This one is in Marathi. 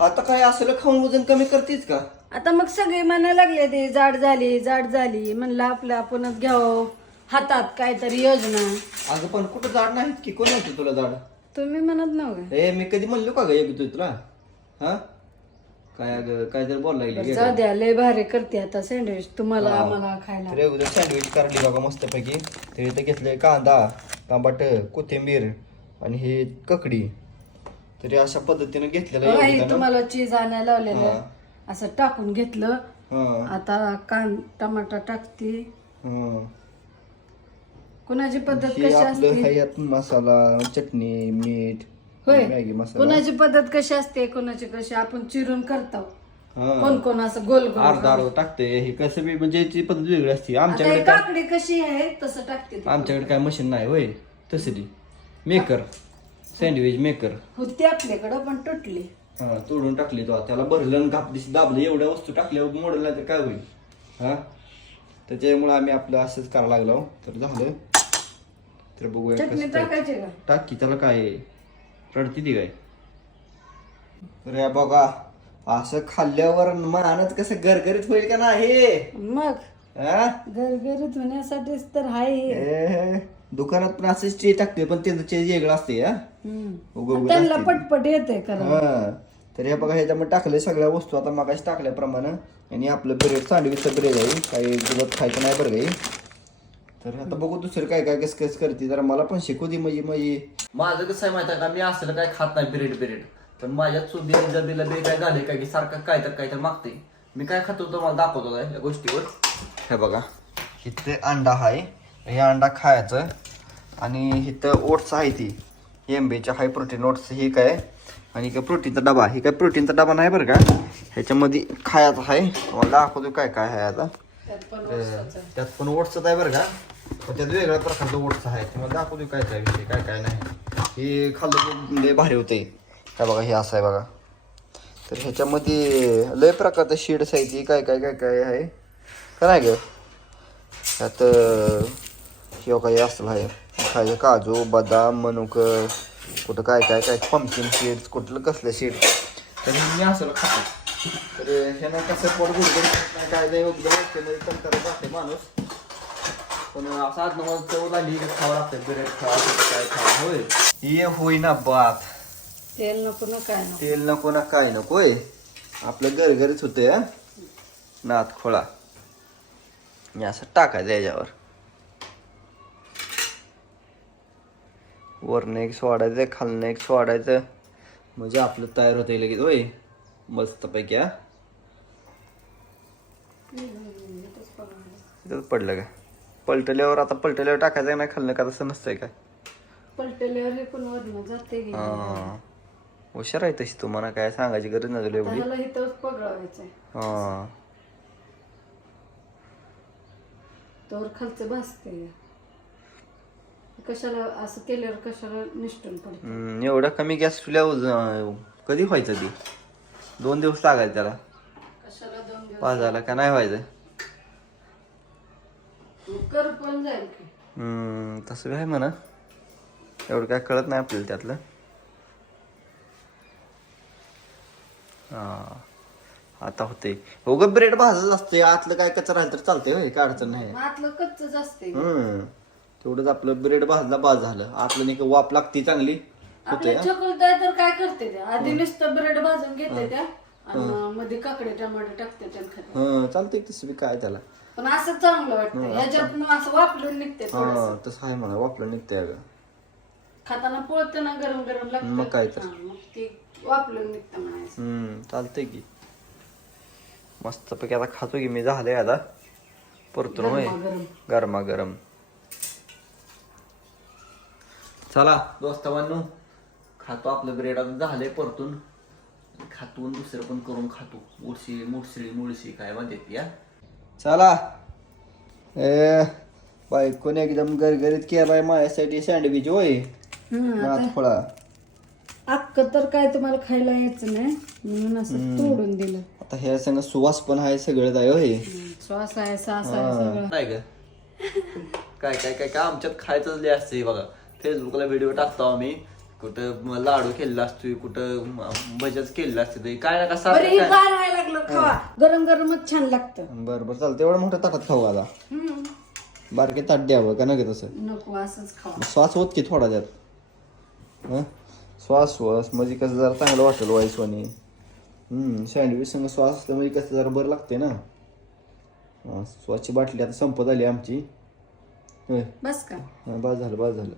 आता काय असलं खाऊन वजन कमी करतेस का? आता मग सगळे म्हणायला लागले ते जाड झाली जाड झाली. म्हणलं आपलं आपणच घ्यावं. हातात काहीतरी योजना. अगं पण कुठं जाड नाहीत की? कोण होतं तुला जाड? तुम्ही म्हणत नव्हतं ए मी कधी म्हणलो का ग एक तुला? हा? काय अगं काय जर बोल लागली जाऊ द्या लय भारी करते आता सँडविच तुम्हाला आम्हाला खायला. उद्या सँडविच काढली बघा मस्तपैकी. तर इथं घेतलंय कांदा टमाट कोथिंबीर आणि हे ककडी. तरी अशा पद्धतीने घेतलेलं बघा, आहे हे ना. तुम्हाला चीज आणायला लावलेलं असं टाकून घेतलं. हा, आता कान टमाटा टाकते. हा. कुणाची पद्धत हे कशी आपलं असते? हयात मसाला चटणी मीठ होय. मॅगी मसाला. कुणाची पद्धत कशी असते? कुणाची कशी? आपण चिरून करतो. हा. कोण कोण असं गोल गोल अर्धा अर्धा टाकते. हे कसं बी म्हणजे पद्धत वेगळी असते. आता आमच्याकडे हे काकडी कशी आहे? तसं टाकते ती. आमच्याकडे काय मशीन नाही होय. तसली मेकर सँडविच मेकर होती आपल्याकडं पण तुटली. हा तोडून टाकली तो. त्याला भरलं आणि दाबलं. एवढ्या वस्तू टाकल्यावर मोडलं नाही तर काय होईल? हा? त्याच्यामुळे आम्ही आपलं असंच करायला लागलो. तर झालं. तर बघूया चटणी कसं काय. टाकायची का? टाक की त्याला काय आहे? रडती ती काय? तर बघा. असं खाल्ल्यावर मानच कसं गरगरीत होईल का नाही? मग? हा? गरगरीत होण्यासाठीच तर हाय हे. ए, दुकानात पण असंच चे टाकते पण त्याचं चे वेगळं असते हा. हम्म. उगं उगं त्यांना. पटपट येते हा. तर हे बघा ह्याच्यामध्ये टाकले सगळ्या वस्तू. आता मगाशी टाकल्याप्रमाणे आणि आपलं ब्रेड सँडविचचं ब्रेड आहे. काही दिवस खायचं नाही बरं काही. तर आता बघू दुसरं काय काय कस कस करते. जरा मला पण शिकू दे म्हणजे म्हणजे. माझं कसं आहे माहिती आहे का? मी असलं काय खात नाही ब्रेड ब्रेड पण माझ्या चुबी जबीला बी काय झाले काय की सारखं काय तर काय तर मागते मी काय खातो तो मला दाखवतो काय या गोष्टीवर? हे बघा. इथे अंडा आहे. हे अंडा खायचं आणि इथं ओट्स आहे ती. एमबीच्या हाय प्रोटीन ओट्स ही काय? आणि काय प्रोटीनचा डबा ही काय प्रोटीनचा डबा नाही बरं का? ह्याच्यामध्ये खायचं आहे. मला दाखवतो काय काय आहे आता. त्यात पण ओट्सच आहे. बरं का? पण त्यात वेगळ्या प्रकारचं ओट्स आहे. तुम्हाला दाखवतो काय काय विषय काय काय नाही. हे खाल्लं लय भारी होते काय बघा हे असं आहे बघा. तर ह्याच्यामध्ये लय प्रकारचं शेड्स आहे ती. काय काय काय काय आहे? का नाही ग? त्यात हे काही असलं आहे खायचं काजू बदाम मनुक कुठं काय काय काय पंपकिन सीड्स कुठलं कसलं सीड तर हे मी असं खातो. तर ह्यानं कसं पोट गुडगुड काय काय नाही कंटाळा जाते माणूस. पण असं आज मला चव की खावं लागतं बिरेड खावा काय खावा होय. हे होईना बात तेल नको ना काय नको. तेल नको ना काय नकोय आपलं घरघरीच होतंय हा. नात खोळा मी असं टाकायचं याच्यावर. वरनं एक सोडायचं खालनं एक सोडायचं. म्हणजे आपलं तयार होतं लगेच होय? मस्तपैकी हा. इथंच पडलं का? पलटल्यावर आता पलटल्यावर टाकायचं नाही खालनं? का तसं नसतंय काय? पलटल्यावर हे पण वजन जाते की. हा. हुशार आहे तशी तुम्हाला काय सांगायची गरज नाही तुला एवढी. त्याला इथंच पगळावायचंय. हा. तर खालचं भासते कशाला असं केल्यावर कशाला निष्ठून पडते? हम्म, एवढा कमी गॅस ठेवल्यावर कधी व्हायचं ती? दोन दिवस लागायचे त्याला. कशाला दोन दिवस? पाजायला का नाही व्हायचं? कर पण जाईल की. हम्म, तसं बी आहे म्हणा. एवढं काय कळत नाही आपल्याला त्यातलं. हा आता होते हो ग ब्रेड भाजत असते आतलं काय कच्चं राहिलं तर चालतंय होय काय अडचण नाही. आतलं कच्च असते हम्म. तेवढंच आपलं ब्रेड भाजला बाद झालं. आतलं नाही का वाप लागते चांगली. होते आपल्या चकोलताय तर काय करते त्या? आधी नुसतं ब्रेड भाजून घेते त्या आणि मध्ये काकडे टमाटे टाकते त्यात खाते हा चालतंय तसं बी काय त्याला. पण असं चांगलं वाटतं ह्याच्यात असं. वापरून निघते हा तसं आहे म्हणा वापलं निघतंय अगं. खाताना पोळते ना गरम गरम लागतं. मग काय तर. हा, मग ते वापरून निघतं म्हणायचं. हम्म चालतंय की. मस्तपैकी आता खातो की मी झालंय आता. परतून होय. गरम गरमा गरम चला. दोस्तावांनो खातो आपलं ब्रेड आता झालंय परतून. खातो आणि दुसरं पण करून खातो. मुळशी मुळशी मुळशी काय म्हणते या. चला. ए बायकोने एकदम गरगरीत केलाय माझ्यासाठी सँडविच होय. फळा अक्क तर काय तुम्हाला खायला यायचं नाही. म्हणून असं तोडून दिलं. आता ह्या संग सुवास पण आहे सगळं आहे होय. श्वास आहे सास आहे सगळं. नाही ग. काय काय काय काय आमच्यात खायचंच लय असते बघा. फेसबुकला व्हिडिओ टाकतो आम्ही. कुठं म- लाडू केलेला असतोय कुठं भज्याच केलेलं असते ते काय ना कसं बरं हे काय? गार व्हायला लागलं खावा. गरम गरमच छान लागतं. बरं बरं चालतं एवढं मोठं ताटात खाऊ आता. हम्म. बारके ताट द्यावं का? नका तसं. नको असंच खावा. श्वास होत की थोडा त्यात? हं? श्वास श्वास. म्हणजे कसं जरा चांगलं वाटेल वाईसवानी हम्म सँडविच संग श्वास असलं म्हणजे कसं जरा बरं लागते ना. हं, श्वासची बाटली आता संपत आली आमची. होय बस का? हं, बस झालं बस झालं.